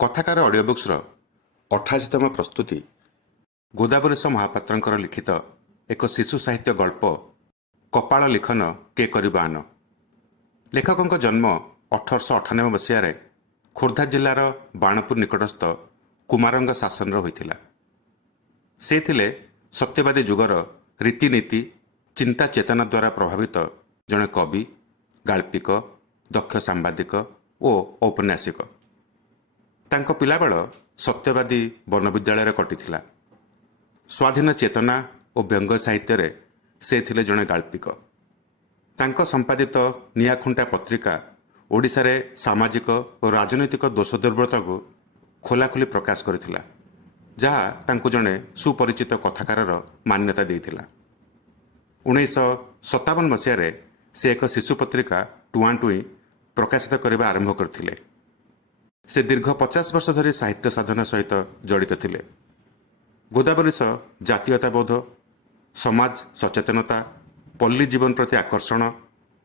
କଥାକାର ଅଡିଓ ବୁକ୍ସର 88ତମ ପ୍ରସ୍ତୁତି ଗୋଦାବରୀଶ ମହାପାତ୍ରଙ୍କର ଲିଖିତ ଏକ ଶିଶୁ ସାହିତ୍ୟ ଗଳ୍ପ କପାଳ ଲିଖନ କେ କରିବ ଆନ। ଲେଖକଙ୍କ ଜନ୍ମ 1898 ମସିହାରେ ଖୋର୍ଦ୍ଧା ଜିଲ୍ଲାର ବାଣପୁର ନିକଟସ୍ଥ କୁମାରଙ୍ଗ ଶାସନର ହୋଇଥିଲା। ସେ ଥିଲେ ସତ୍ୟବାଦୀ ଯୁଗର ରୀତିନୀତି ଚିନ୍ତା ଚେତନା ଦ୍ୱାରା ପ୍ରଭାବିତ ଜଣେ କବି, ଗାଳ୍ପିକ, ଦକ୍ଷ ସାମ୍ବାଦିକ ଓ ଔପନ୍ୟାସିକ। ତାଙ୍କ ପିଲାବେଳ ସତ୍ୟବାଦୀ ବନବିଦ୍ୟାଳୟରେ କଟିଥିଲା। ସ୍ୱାଧୀନ ଚେତନା ଓ ବ୍ୟଙ୍ଗ ସାହିତ୍ୟରେ ସେ ଥିଲେ ଜଣେ ଗାଳ୍ପିକ। ତାଙ୍କ ସମ୍ପାଦିତ ନିଆଖୁଣ୍ଟା ପତ୍ରିକା ଓଡ଼ିଶାରେ ସାମାଜିକ ଓ ରାଜନୈତିକ ଦୋଷ ଦୁର୍ବଳତାକୁ ଖୋଲାଖୋଲି ପ୍ରକାଶ କରିଥିଲା, ଯାହା ତାଙ୍କୁ ଜଣେ ସୁପରିଚିତ କଥାକାରର ମାନ୍ୟତା ଦେଇଥିଲା। 1957 ମସିହାରେ ସେ ଏକ ଶିଶୁ ପତ୍ରିକା ଟୁଆଁ ଟୁଇଁ ପ୍ରକାଶିତ କରିବା ଆରମ୍ଭ କରିଥିଲେ। ସେ ଦୀର୍ଘ 50 ବର୍ଷ ଧରି ସାହିତ୍ୟ ସାଧନା ସହିତ ଜଡ଼ିତ ଥିଲେ। ଗୋଦାବରୀଶ ଜାତୀୟତାବୋଧ, ସମାଜ ସଚେତନତା, ପଲ୍ଲୀ ଜୀବନ ପ୍ରତି ଆକର୍ଷଣ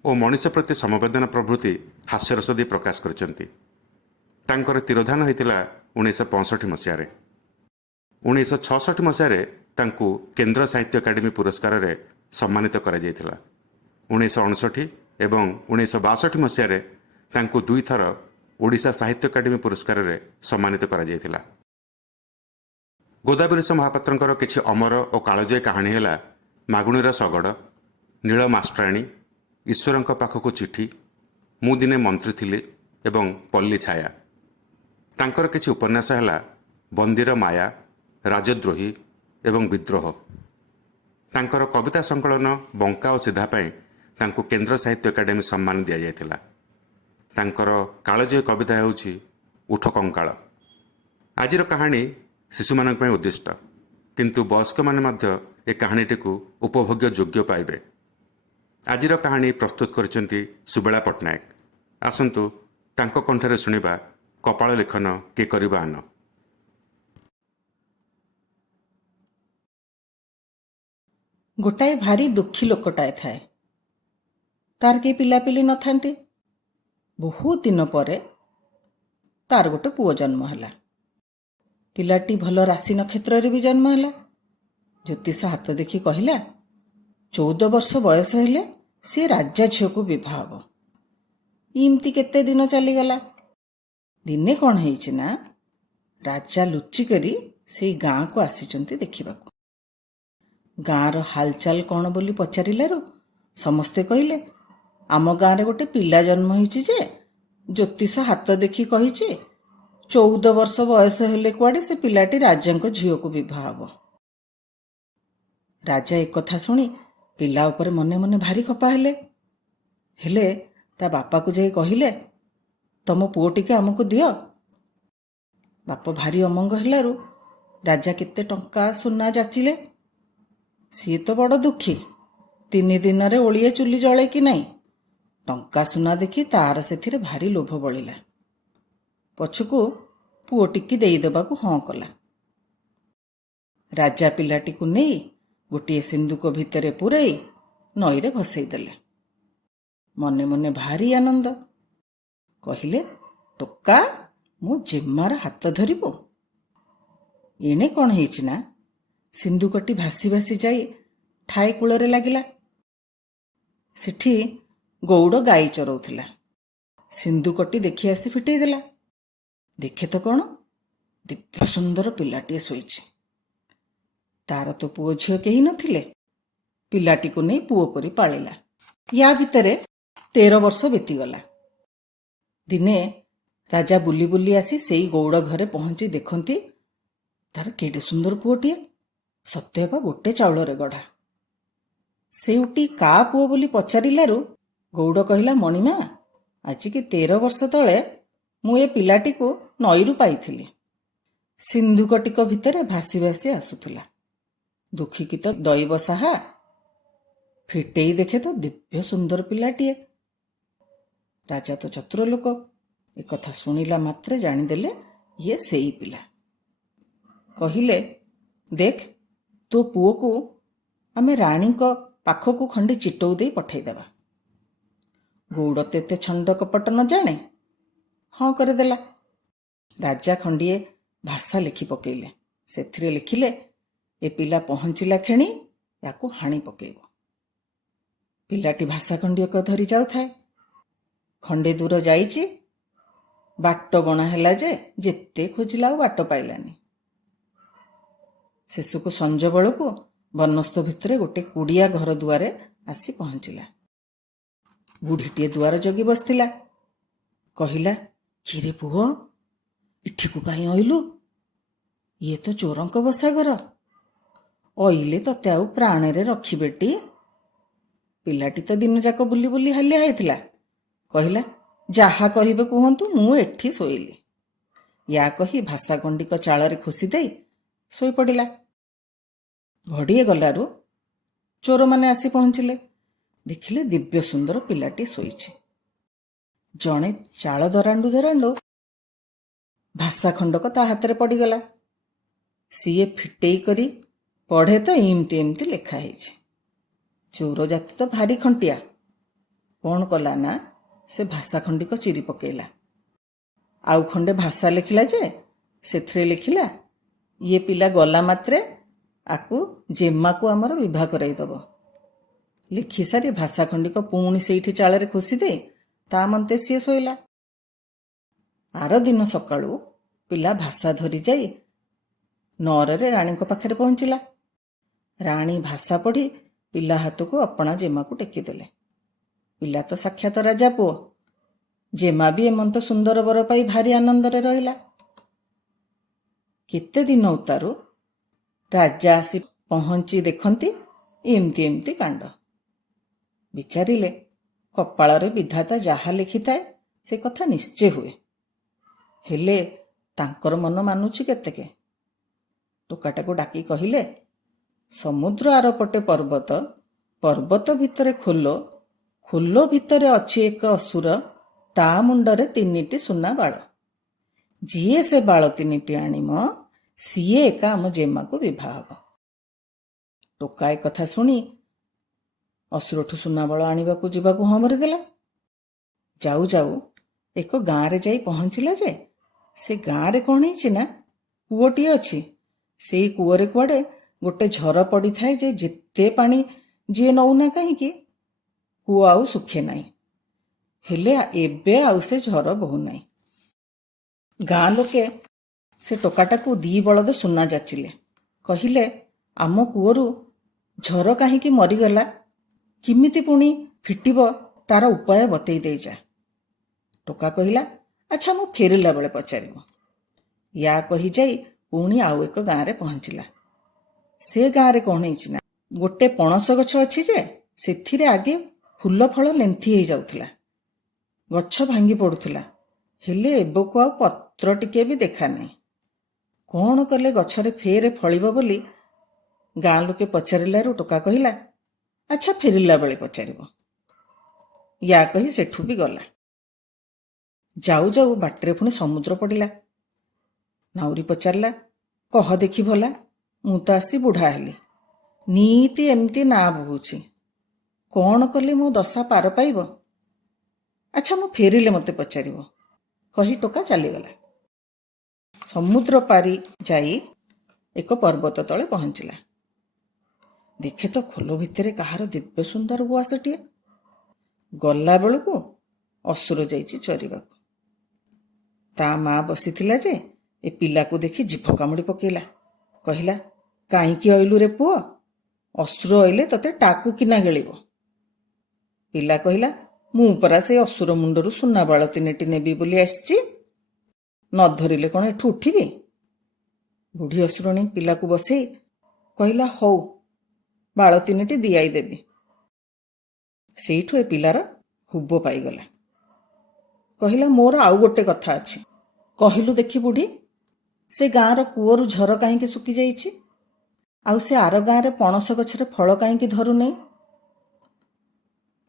ଓ ମଣିଷ ପ୍ରତି ସମବେଦନା ପ୍ରଭୃତି ହାସ୍ୟରସ ଦେଇ ପ୍ରକାଶ କରିଛନ୍ତି। ତାଙ୍କର ତିରୋଧାନ ହୋଇଥିଲା 1965 ମସିହାରେ। 1966 ମସିହାରେ ତାଙ୍କୁ କେନ୍ଦ୍ର ସାହିତ୍ୟ ଏକାଡେମୀ ପୁରସ୍କାରରେ ସମ୍ମାନିତ କରାଯାଇଥିଲା। 1959 ଏବଂ 1962 ମସିହାରେ ତାଙ୍କୁ ଦୁଇଥର ଓଡ଼ିଶା ସାହିତ୍ୟ ଏକାଡେମୀ ପୁରସ୍କାରରେ ସମ୍ମାନିତ କରାଯାଇଥିଲା। ଗୋଦାବରୀଶ ମହାପାତ୍ରଙ୍କର କିଛି ଅମର ଓ କାଳଜୟୀ କାହାଣୀ ହେଲା ମାଗୁଣୀର ଶଗଡ଼, ନୀଳ ମାଷ୍ଟ୍ରାଣୀ, ଈଶ୍ୱରଙ୍କ ପାଖକୁ ଚିଠି, ମୁଁ ଦିନେ ମନ୍ତ୍ରୀ ଥିଲି ଏବଂ ପଲ୍ଲୀ ଛାୟା। ତାଙ୍କର କିଛି ଉପନ୍ୟାସ ହେଲା ବନ୍ଦୀର ମାୟା, ରାଜଦ୍ରୋହୀ ଏବଂ ବିଦ୍ରୋହ। ତାଙ୍କର କବିତା ସଂକଳନ ବଙ୍କା ଓ ସିଧା ପାଇଁ ତାଙ୍କୁ କେନ୍ଦ୍ର ସାହିତ୍ୟ ଏକାଡେମୀ ସମ୍ମାନ ଦିଆଯାଇଥିଲା। ତାଙ୍କର କାଳଜୟୀ କବିତା ହେଉଛି ଉଠ କଙ୍କାଳ। ଆଜିର କାହାଣୀ ଶିଶୁମାନଙ୍କ ପାଇଁ ଉଦ୍ଦିଷ୍ଟ, କିନ୍ତୁ ବୟସ୍କମାନେ ମଧ୍ୟ ଏ କାହାଣୀଟିକୁ ଉପଭୋଗ୍ୟ ଯୋଗ୍ୟ ପାଇବେ। ଆଜିର କାହାଣୀ ପ୍ରସ୍ତୁତ କରିଛନ୍ତି ସୁବେଳା ପଟ୍ଟନାୟକ। ଆସନ୍ତୁ ତାଙ୍କ କଣ୍ଠରେ ଶୁଣିବା କପାଳ ଲିଖନ କେ କରିବ ଆନ। ଗୋଟାଏ ଭାରି ଦୁଃଖୀ ଲୋକଟାଏ ଥାଏ। ତାର କେହି ପିଲାପିଲି ନଥାନ୍ତି। ବହୁତ ଦିନ ପରେ ତାର ଗୋଟେ ପୁଅ ଜନ୍ମ ହେଲା। ପିଲାଟି ଭଲ ରାଶି ନକ୍ଷତ୍ରରେ ବି ଜନ୍ମ ହେଲା। ଜ୍ୟୋତିଷ ହାତ ଦେଖି କହିଲା 14 ବର୍ଷ ବୟସ ହେଲେ ସିଏ ରାଜା ଝିଅକୁ ବିବାହ ହେବ। ଏମିତି କେତେ ଦିନ ଚାଲିଗଲା। ଦିନେ କ'ଣ ହେଇଛି ନା, ରାଜା ଲୁଚିକରି ସେଇ ଗାଁକୁ ଆସିଛନ୍ତି ଦେଖିବାକୁ। ଗାଁର ହାଲଚାଲ କ'ଣ ବୋଲି ପଚାରିଲାରୁ ସମସ୍ତେ କହିଲେ, ଆମ ଗାଁରେ ଗୋଟେ ପିଲା ଜନ୍ମ ହେଇଛି ଯେ ଜ୍ୟୋତିଷ ହାତ ଦେଖି କହିଛି 14 ବର୍ଷ ବୟସ ହେଲେ କୁଆଡ଼େ ସେ ପିଲାଟି ରାଜାଙ୍କ ଝିଅକୁ ବିବାହ ହେବ। ରାଜା ଏକଥା ଶୁଣି ପିଲା ଉପରେ ମନେ ମନେ ଭାରି ଖପା ହେଲେ ତା ବାପାକୁ ଯାଇ କହିଲେ, ତମ ପୁଅ ଟିକେ ଆମକୁ ଦିଅ। ବାପ ଭାରି ଅମଙ୍ଗ ହେଲାରୁ ରାଜା କେତେ ଟଙ୍କା ସୁନା ଯାଚିଲେ। ସିଏ ତ ବଡ଼ ଦୁଃଖୀ, 3 ଦିନରେ ଓଳିଏ ଚୁଲି ଜଳେ କି ନାହିଁ। ଟଙ୍କା ସୁନା ଦେଖି ତାର ସେଥିରେ ଭାରି ଲୋଭ ବଳିଲା। ପଛକୁ ପୁଅଟିକି ଦେଇଦେବାକୁ ହଁ କଲା। ରାଜା ପିଲାଟିକୁ ନେଇ ଗୋଟିଏ ସିନ୍ଦୁକ ଭିତରେ ପୂରେଇ ନଈରେ ଭସେଇ ଦେଲେ। ମନେ ମନେ ଭାରି ଆନନ୍ଦ। କହିଲେ, ଟୋକା ମୁଁ ଜେମାର ହାତ ଧରିବୁ। ଏଣେ କ'ଣ ହେଇଛି ନା, ସିନ୍ଦୁକଟି ଭାସି ଭାସି ଯାଇ ଠାଏ କୂଳରେ ଲାଗିଲା। ସେଠି ଗଉଡ଼ ଗାଈ ଚରଉଥିଲା। ସିନ୍ଦୁକଟି ଦେଖି ଆସି ଫିଟେଇ ଦେଲା। ଦେଖେ ତ କ'ଣ, ଦିବ୍ୟ ସୁନ୍ଦର ପିଲାଟିଏ ଶୋଇଛି। ତାର ତ ପୁଅ ଝିଅ କେହି ନଥିଲେ। ପିଲାଟିକୁ ନେଇ ପୁଅ ପରି ପାଳିଲା। ୟା ଭିତରେ 13 ବର୍ଷ ବିତିଗଲା। ଦିନେ ରାଜା ବୁଲି ବୁଲି ଆସି ସେଇ ଗଉଡ଼ ଘରେ ପହଞ୍ଚି ଦେଖନ୍ତି ତାର କେଡ଼େ ସୁନ୍ଦର ପୁଅଟିଏ, ସତେ ବା ଗୋଟେ ଚାଉଳରେ ଗଢ଼ା। ସେଉଟି କା ପୁଅ ବୋଲି ପଚାରିଲାରୁ ଗଉଡ଼ କହିଲା, ମଣିମା, ଆଜିକି 13 ବର୍ଷ ତଳେ ମୁଁ ଏ ପିଲାଟିକୁ ନଈରୁ ପାଇଥିଲି। ସିନ୍ଦୁକଟିକ ଭିତରେ ଭାସି ଭାସି ଆସୁଥିଲା। ଦୁଃଖୀକି ତ ଦଇବ ସାହା। ଫିଟେଇ ଦେଖେ ତ ଦିବ୍ୟ ସୁନ୍ଦର ପିଲାଟିଏ। ରାଜା ତ ଚତୁର ଲୋକ, ଏକଥା ଶୁଣିଲା ମାତ୍ରେ ଜାଣିଦେଲେ ଇଏ ସେଇ ପିଲା। କହିଲେ, ଦେଖ, ତୋ ପୁଅକୁ ଆମେ ରାଣୀଙ୍କ ପାଖକୁ ଖଣ୍ଡେ ଚିଟଉ ଦେଇ ପଠେଇଦେବା। ଗଉଡ଼ ତ ଏତେ ଛନ୍ଦ କପଟ ନ ଜାଣେ, ହଁ କରିଦେଲା। ରାଜା ଖଣ୍ଡିଏ ଭାଷା ଲେଖି ପକେଇଲେ। ସେଥିରେ ଲେଖିଲେ, ଏ ପିଲା ପହଞ୍ଚିଲା କ୍ଷଣି ୟାକୁ ହାଣି ପକେଇବ। ପିଲାଟି ଭାଷା ଖଣ୍ଡିକ ଧରି ଯାଉଥାଏ। ଖଣ୍ଡେ ଦୂର ଯାଇଛି, ବାଟ ବଣା ହେଲା ଯେ ଯେତେ ଖୋଜିଲା ଆଉ ବାଟ ପାଇଲାନି। ଶେଷକୁ ସଞ୍ଜ ବେଳକୁ ବନସ୍ତ ଭିତରେ ଗୋଟେ କୁଡ଼ିଆ ଘର ଦୁଆରେ ଆସି ପହଞ୍ଚିଲା। ବୁଢ଼ୀଟିଏ ଦୁଆର ଜଗି ବସିଥିଲା। କହିଲା, କିରେ ପୁଅ, ଏଠିକୁ କାହିଁ ଅଇଲୁ? ଇଏ ତ ଚୋରଙ୍କ ବସା ଘର। ଅଇଲେ ତତେ ଆଉ ପ୍ରାଣରେ ରଖିବେଟି? ପିଲାଟି ତ ଦିନଯାକ ବୁଲି ବୁଲି ହାଲିଆ ହେଇଥିଲା। କହିଲା, ଯାହା କହିବେ କୁହନ୍ତୁ, ମୁଁ ଏଠି ଶୋଇଲି। ୟା କହି ଭାଷା ଗଣ୍ଡିକ ଚାଳରେ ଖୋସି ଦେଇ ଶୋଇପଡ଼ିଲା। ଘଡ଼ିଏ ଗଲାରୁ ଚୋରମାନେ ଆସି ପହଞ୍ଚିଲେ। ଦେଖିଲେ ଦିବ୍ୟ ସୁନ୍ଦର ପିଲାଟି ଶୋଇଛି। ଜଣେ ଚାଳ ଦରାଣ୍ଡୁ ଦରାଣ୍ଡୁ ଭାଷା ଖଣ୍ଡକ ତା ହାତରେ ପଡ଼ିଗଲା। ସିଏ ଫିଟେଇ କରି ପଢ଼େ ତ ଏମିତି ଏମିତି ଲେଖା ହେଇଛି। ଚୋର ଜାତି ତ ଭାରି ଖଣ୍ଟିଆ। କ'ଣ କଲା ନା, ସେ ଭାଷା ଖଣ୍ଡିକ ଚିରି ପକେଇଲା। ଆଉ ଖଣ୍ଡେ ଭାଷା ଲେଖିଲା ଯେ ସେଥିରେ ଲେଖିଲା, ଇଏ ପିଲା ଗଲା ମାତ୍ରେ ଆକୁ ଜେମାକୁ ଆମର ବିଭା କରାଇଦବ। ଲେଖିସାରି ଭାଷା ଖଣ୍ଡିକ ପୁଣି ସେଇଠି ଚାଳରେ ଖୋସି ଦେଇ ତା ମନ୍ତେ ସିଏ ଶୋଇଲା। ଆର ଦିନ ସକାଳୁ ପିଲା ଭାଷା ଧରି ଯାଇ ନଅରରେ ରାଣୀଙ୍କ ପାଖରେ ପହଞ୍ଚିଲା। ରାଣୀ ଭାଷା ପଢ଼ି ପିଲା ହାତକୁ ଅପଣା ଜେମାକୁ ଟେକିଦେଲେ। ପିଲା ତ ସାକ୍ଷାତ ରାଜା ପୁଅ। ଜେମା ବି ଏମନ୍ତ ସୁନ୍ଦର ବର ପାଇ ଭାରି ଆନନ୍ଦରେ ରହିଲା। କେତେ ଦିନ ଉତ୍ତାରୁ ରାଜା ଆସି ପହଞ୍ଚି ଦେଖନ୍ତି ଏମିତି ଏମିତି କାଣ୍ଡ। ବିଚାରିଲେ, କପାଳରେ ବିଧାତା ଯାହା ଲେଖିଥାଏ ସେ କଥା ନିଶ୍ଚୟ ହୁଏ। ହେଲେ ତାଙ୍କର ମନ ମାନୁଛି କେତେକେ। ଟୋକାଟାକୁ ଡାକି କହିଲେ, ସମୁଦ୍ର ଆରପଟେ ପର୍ବତ, ପର୍ବତ ଭିତରେ ଖୋଲ, ଖୋଲ ଭିତରେ ଅଛି ଏକ ଅସୁର, ତା ମୁଣ୍ଡରେ 3ଟି ସୁନା ବାଳ। ଯିଏ ସେ ବାଳ 3ଟି ଆଣିମ, ସିଏ ଏକା ଆମ ଜେମାକୁ ବିଭା ହବ। ଟୋକା ଏ କଥା ଶୁଣି ଅସୁରଠୁ ସୁନାବଳ ଆଣିବାକୁ ଯିବାକୁ ହମରିଦେଲା। ଯାଉ ଯାଉ ଏକ ଗାଁରେ ଯାଇ ପହଞ୍ଚିଲା ଯେ ସେ ଗାଁରେ କ'ଣ ହେଇଛି ନା, କୂଅଟିଏ ଅଛି। ସେଇ କୂଅରେ କୁଆଡ଼େ ଗୋଟେ ଝର ପଡ଼ିଥାଏ ଯେ ଯେତେ ପାଣି ଯିଏ ନଉନା କାହିଁକି କୂଅ ଆଉ ଶୁଖେ ନାହିଁ। ହେଲେ ଏବେ ଆଉ ସେ ଝର ବହୁନାହିଁ। ଗାଁ ଲୋକେ ସେ ଟୋକାଟାକୁ 2 ବଳଦ ସୁନା ଯାଚିଲେ। କହିଲେ, ଆମ କୂଅରୁ ଝର କାହିଁକି ମରିଗଲା, କିମିତି ପୁଣି ଫିଟିବ ତାର ଉପାୟ ବତେଇ ଦେଇଯା। ଟୋକା କହିଲା, ଆଚ୍ଛା ମୁଁ ଫେରିଲା ବେଳେ ପଚାରିବ। ୟା କହି ଯାଇ ପୁଣି ଆଉ ଏକ ଗାଁରେ ପହଞ୍ଚିଲା। ସେ ଗାଁରେ କ'ଣ ହେଇଛି ନା, ଗୋଟେ ପଣସ ଗଛ ଅଛି ଯେ ସେଥିରେ ଆଗେ ଫୁଲ ଫଳ ଲେନ୍ଥି ହେଇଯାଉଥିଲା। ଗଛ ଭାଙ୍ଗି ପଡ଼ୁଥିଲା। ହେଲେ ଏବକୁ ଆଉ ପତ୍ର ଟିକେ ବି ଦେଖା ନାହିଁ। କ'ଣ କଲେ ଗଛରେ ଫେରେ ଫଳିବ ବୋଲି ଗାଁ ଲୋକେ ପଚାରିଲାରୁ ଟୋକା କହିଲା, ଆଚ୍ଛା ଫେରିଲା ବେଳେ ପଚାରିବ। ୟା କହି ସେଠୁ ବି ଗଲା। ଯାଉ ଯାଉ ବାଟରେ ପୁଣି ସମୁଦ୍ର ପଡ଼ିଲା। ନାଉରୀ ପଚାରିଲା, କହ ଦେଖି ଭଲା, ମୁଁ ତ ଆସି ବୁଢ଼ା ହେଲି, ନିତି ଏମିତି ନା ବହୁଛି, କ'ଣ କଲେ ମୋ ଦଶା ପାର ପାଇବ? ଆଚ୍ଛା ମୁଁ ଫେରିଲେ ମୋତେ ପଚାରିବ, କହି ଟୋକା ଚାଲିଗଲା। ସମୁଦ୍ର ପାରି ଯାଇ ଏକ ପର୍ବତ ତଳେ ପହଞ୍ଚିଲା। ଦେଖେ ତ ଖୋଲ ଭିତରେ କାହାର ଦିବ୍ୟ ସୁନ୍ଦର ଉଆସଟିଏ। ଗଲାବେଳକୁ ଅସୁର ଯାଇଛି ଚରିବାକୁ। ତା ମା ବସିଥିଲା ଯେ ଏ ପିଲାକୁ ଦେଖି ଜିଭ କାମୁଡ଼ି ପକେଇଲା। କହିଲା, କାହିଁକି ଅଇଲୁ ରେ ପୁଅ? ଅସୁର ଅଇଲେ ତତେ ଟାକୁ କିନା ଗେଳିବ। ପିଲା କହିଲା, ମୁଁ ପରା ସେ ଅସୁର ମୁଣ୍ଡରୁ ସୁନା ବାଳ 3ଟି ନେବି ବୋଲି ଆସିଛି, ନ ଧରିଲେ କ'ଣ ଏଠୁ ଉଠିବି? ବୁଢ଼ୀ ଅସୁରଣୀ ପିଲାକୁ ବସେଇ କହିଲା, ହଉ ବାଳ 3ଟି ଦିଆଇ ଦେବି। ସେଇଠୁ ଏ ପିଲାର ହୁବ ପାଇଗଲା। କହିଲା, ମୋର ଆଉ ଗୋଟେ କଥା ଅଛି, କହିଲୁ ଦେଖି ବୁଢ଼ୀ, ସେ ଗାଁର କୂଅରୁ ଝର କାହିଁକି ଶୁଖିଯାଇଛି? ଆଉ ସେ ଆର ଗାଁରେ ପଣସ ଗଛରେ ଫଳ କାହିଁକି ଧରୁନେଇ?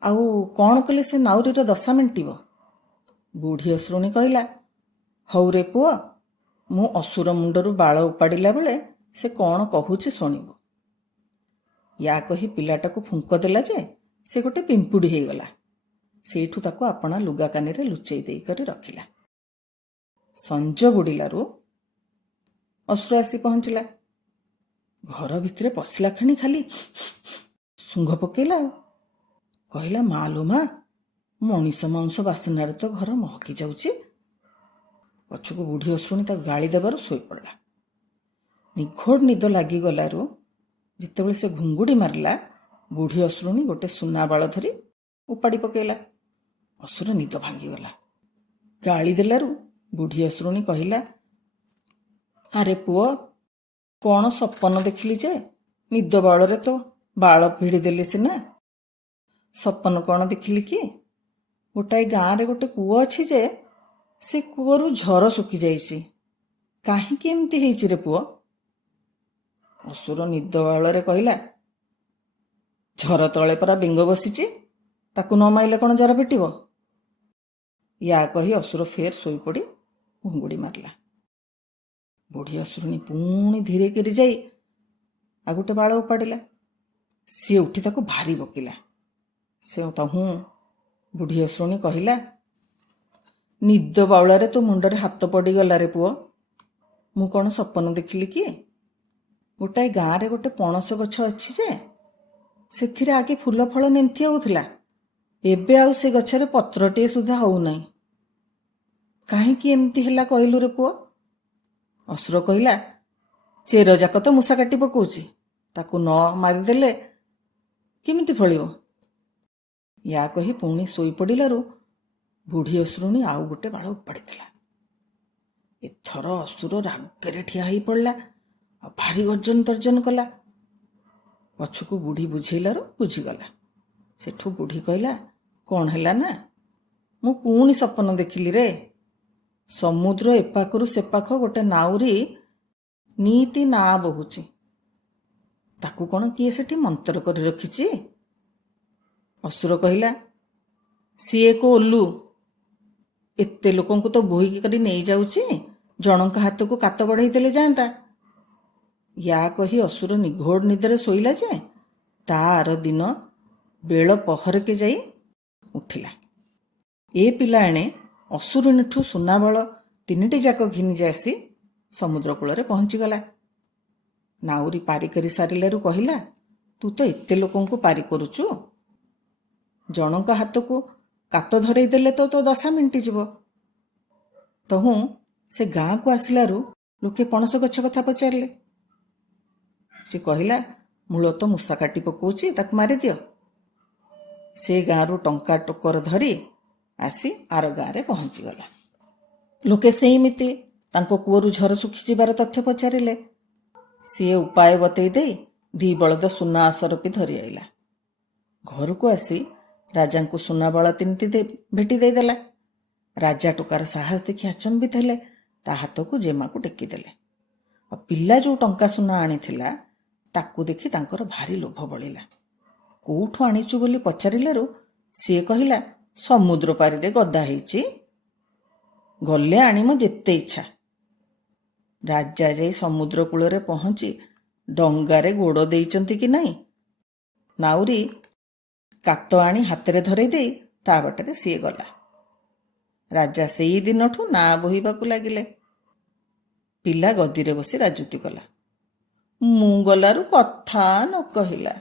ଆଉ କ'ଣ କଲେ ସେ ନାଉରୀର ଦଶା ମେଣ୍ଟିବ? ବୁଢ଼ୀ ଅସୁରୁଣୀ କହିଲା, ହଉ ରେ ପୁଅ, ମୁଁ ଅସୁର ମୁଣ୍ଡରୁ ବାଳ ଉପାଡ଼ିଲା ବେଳେ ସେ କ'ଣ କହୁଛି ଶୁଣିବୁ। ୟା କହି ପିଲାଟାକୁ ଫୁଙ୍କ ଦେଲା ଯେ ସେ ଗୋଟେ ପିମ୍ପୁଡ଼ି ହେଇଗଲା। ସେଇଠୁ ତାକୁ ଆପଣା ଲୁଗା କାନିରେ ଲୁଚେଇ ଦେଇକରି ରଖିଲା। ସଞ୍ଜ ବୁଡ଼ିଲାରୁ ଅସୁର ଆସି ପହଞ୍ଚିଲା। ଘର ଭିତରେ ପଶିଲା କ୍ଷଣି ଖାଲି ଶୁଙ୍ଘ ପକେଇଲା ଆଉ କହିଲା, ମା ଲୋ ମା, ମଣିଷ ମାଂସ ବାସନାରେ ତ ଘର ମହକି ଯାଉଛି। ପଛକୁ ବୁଢ଼ୀ ଅସୁରୁଣୀ ତାକୁ ଗାଳି ଦେବାରୁ ଶୋଇପଡ଼ିଲା। ନିଘୋଡ଼ ନିଦ ଲାଗିଗଲାରୁ ଯେତେବେଳେ ସେ ଘୁଙ୍ଗୁଡ଼ି ମାରିଲା, ବୁଢ଼ୀ ଅସୁରୁଣୀ ଗୋଟେ ସୁନା ବାଳ ଧରି ଉପାଡ଼ି ପକେଇଲା। ଅସୁର ନିଦ ଭାଙ୍ଗିଗଲା। ଗାଳି ଦେଲାରୁ ବୁଢ଼ୀ ଅସୁରୁଣୀ କହିଲା, ଆରେ ପୁଅ, କ'ଣ ସପନ ଦେଖିଲି ଯେ ନିଦ ବାଳରେ ତ ବାଳ ଭିଡ଼ିଦେଲି ସିନା। ସପନ କ'ଣ ଦେଖିଲି କି? ଗୋଟାଏ ଗାଁରେ ଗୋଟେ କୂଅ ଅଛି ଯେ ସେ କୂଅରୁ ଝର ଶୁଖିଯାଇଛି। କାହିଁକି ଏମିତି ହେଇଛି ରେ ପୁଅ? ଅସୁର ନିଦ ବାଳରେ କହିଲା, ଝର ତଳେ ପରା ବେଙ୍ଗ ବସିଛି, ତାକୁ ନ ମାଇଲେ କ'ଣ ଝର ଫିଟିବ? ୟା କହି ଅସୁର ଫେର ଶୋଇପଡ଼ି ଘୁଙ୍ଗୁଡ଼ି ମାରିଲା। ବୁଢ଼ୀ ଅସୁରୁଣୀ ପୁଣି ଧୀରେ କିରି ଯାଇ ଆଉ ଗୋଟେ ବାଳ ଉପାଡ଼ିଲା। ସିଏ ଉଠି ତାକୁ ଭାରି ବକିଲା। ସେ ତହୁଁ ବୁଢ଼ୀ ଅସୁରୁଣୀ କହିଲା, ନିଦ ବାଉଳାରେ ତୋ ମୁଣ୍ଡରେ ହାତ ପଡ଼ିଗଲା ରେ ପୁଅ। ମୁଁ କ'ଣ ସପନ ଦେଖିଲି କି? ଗୋଟାଏ ଗାଁରେ ଗୋଟେ ପଣସ ଗଛ ଅଛି ଯେ ସେଥିରେ ଆଗେ ଫୁଲ ଫଳ ନେନ୍ତି ହେଉଥିଲା। ଏବେ ଆଉ ସେ ଗଛରେ ପତ୍ରଟିଏ ସୁଦ୍ଧା ହଉନାହିଁ। କାହିଁକି ଏମିତି ହେଲା କହିଲୁ ରେ ପୁଅ? ଅସୁର କହିଲା, ଚେର ଯାକ ତ ମୂଷା କାଟି ପକଉଛି, ତାକୁ ନ ମାରିଦେଲେ କେମିତି ଫଳିବ? ୟା କହି ପୁଣି ଶୋଇପଡ଼ିଲାରୁ ବୁଢ଼ୀ ଅସୁରୁଣୀ ଆଉ ଗୋଟେ ବାଳ ଉପାଡ଼ିଥିଲା। ଏଥର ଅସୁର ରାଗରେ ଠିଆ ହେଇ ପଡ଼ିଲା ଆଉ ଭାରି ଗର୍ଜନ ତର୍ଜନ କଲା। ପଛକୁ ବୁଢ଼ୀ ବୁଝେଇଲାରୁ ବୁଝିଗଲା। ସେଠୁ ବୁଢ଼ୀ କହିଲା, କ'ଣ ହେଲା ନା, ମୁଁ ପୁଣି ସପନ ଦେଖିଲି ରେ। ସମୁଦ୍ର ଏପାଖରୁ ସେପାଖ ଗୋଟେ ନାଉରୀ ନିତି ନାଆ ବହୁଛି। ତାକୁ କ'ଣ କିଏ ସେଠି ମନ୍ତ୍ର କରି ରଖିଛି? ଅସୁର କହିଲା, ସିଏ ଏକ ଓଲୁ, ଏତେ ଲୋକଙ୍କୁ ତ ବୋହିକି କରି ନେଇଯାଉଛି, ଜଣଙ୍କ ହାତକୁ କାତ ବଢ଼େଇ ଦେଲେ ଯାଆନ୍ତା। ୟା କହି ଅସୁର ନିଘୋଡ଼ ନିଦରେ ଶୋଇଲା ଯେ ତା ଆର ଦିନ ବେଳ ପହରକେ ଯାଇ ଉଠିଲା। ଏ ପିଲା ଏଣେ ଅସୁରୁଣୀଠୁ ସୁନାବଳ 3ଟି ଯାକ ଘିନି ଆସି ସମୁଦ୍ର କୂଳରେ ପହଞ୍ଚିଗଲା। ନାଉରୀ ପାରି କରି ସାରିଲାରୁ କହିଲା, ତୁ ତ ଏତେ ଲୋକଙ୍କୁ ପାରି କରୁଛୁ, ଜଣଙ୍କ ହାତକୁ କାତ ଧରେଇ ଦେଲେ ତ ତୋ ଦଶା ମେଣ୍ଟିଯିବ। ତହୁଁ ସେ ଗାଁକୁ ଆସିଲାରୁ ଲୋକେ ପଣସ ଗଛ କଥା ପଚାରିଲେ। ସେ କହିଲା, ମୂଳ ତ ମୂଷା କାଟି ପକଉଛି, ତାକୁ ମାରିଦିଅ। ସେ ଗାଁରୁ ଟଙ୍କା ଟୋକର ଧରି ଆସି ଆର ଗାଁରେ ପହଞ୍ଚିଗଲା। ଲୋକେ ସେଇମିତି ତାଙ୍କ କୂଅରୁ ଝର ଶୁଖିଯିବାର ତଥ୍ୟ ପଚାରିଲେ। ସିଏ ଉପାୟ ବତେଇ ଦେଇ 2 ବଳଦ ସୁନା ଆସରପି ଧରି ଆଇଲା। ଘରକୁ ଆସି ରାଜାଙ୍କୁ ସୁନାବାଳ 3ଟି ଭେଟି ଦେଇଦେଲା। ରାଜା ଟୋକାର ସାହସ ଦେଖି ଆଚମ୍ବିତ ହେଲେ, ତା ହାତକୁ ଜେମାକୁ ଟେକିଦେଲେ। ଆଉ ପିଲା ଯେଉଁ ଟଙ୍କା ସୁନା ଆଣିଥିଲା ତାକୁ ଦେଖି ତାଙ୍କର ଭାରି ଲୋଭ ବଳିଲା। କୋଉଠୁ ଆଣିଛୁ ବୋଲି ପଚାରିଲାରୁ ସିଏ କହିଲା, ସମୁଦ୍ର ପାରିରେ ଗଦା ହେଇଛି, ଗଲେ ଆଣିମ ଯେତେ ଇଚ୍ଛା। ରାଜା ଯାଇ ସମୁଦ୍ର କୂଳରେ ପହଞ୍ଚି ଡଙ୍ଗାରେ ଗୋଡ଼ ଦେଇଛନ୍ତି କି ନାହିଁ, ନାଉରୀ କାତ ଆଣି ହାତରେ ଧରେଇ ଦେଇ ତା ବାଟରେ ସିଏ ଗଲା। ରାଜା ସେଇ ଦିନଠୁ ନାଁ ବୋହିବାକୁ ଲାଗିଲେ। ପିଲା ଗଦିରେ ବସି ରାଜୁତି କଲା, ମୁଁ ଗଲାରୁ କଥା ନ କହିଲା।